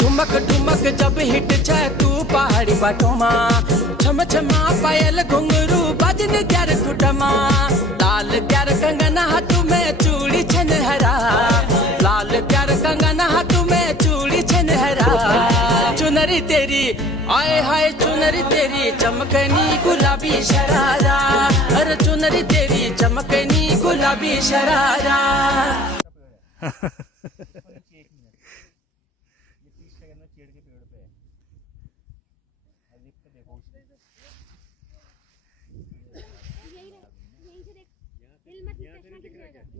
ठुमक ठुमक जब हिट छे तू पहाड़ी बाटोमा, छम छमा पायल घुंघरू बजन ग्यार कुटमा, लाल ग्यार कंगन हाथ में चूड़ी छनहरा, लाल ग्यार कंगन हाथ में चूड़ी छनहरा। चुनरी तेरी आए हाय चुनरी तेरी चमकनी गुलाबी शरारा, अरे चुनरी तेरी चमकनी गुलाबी शरारा।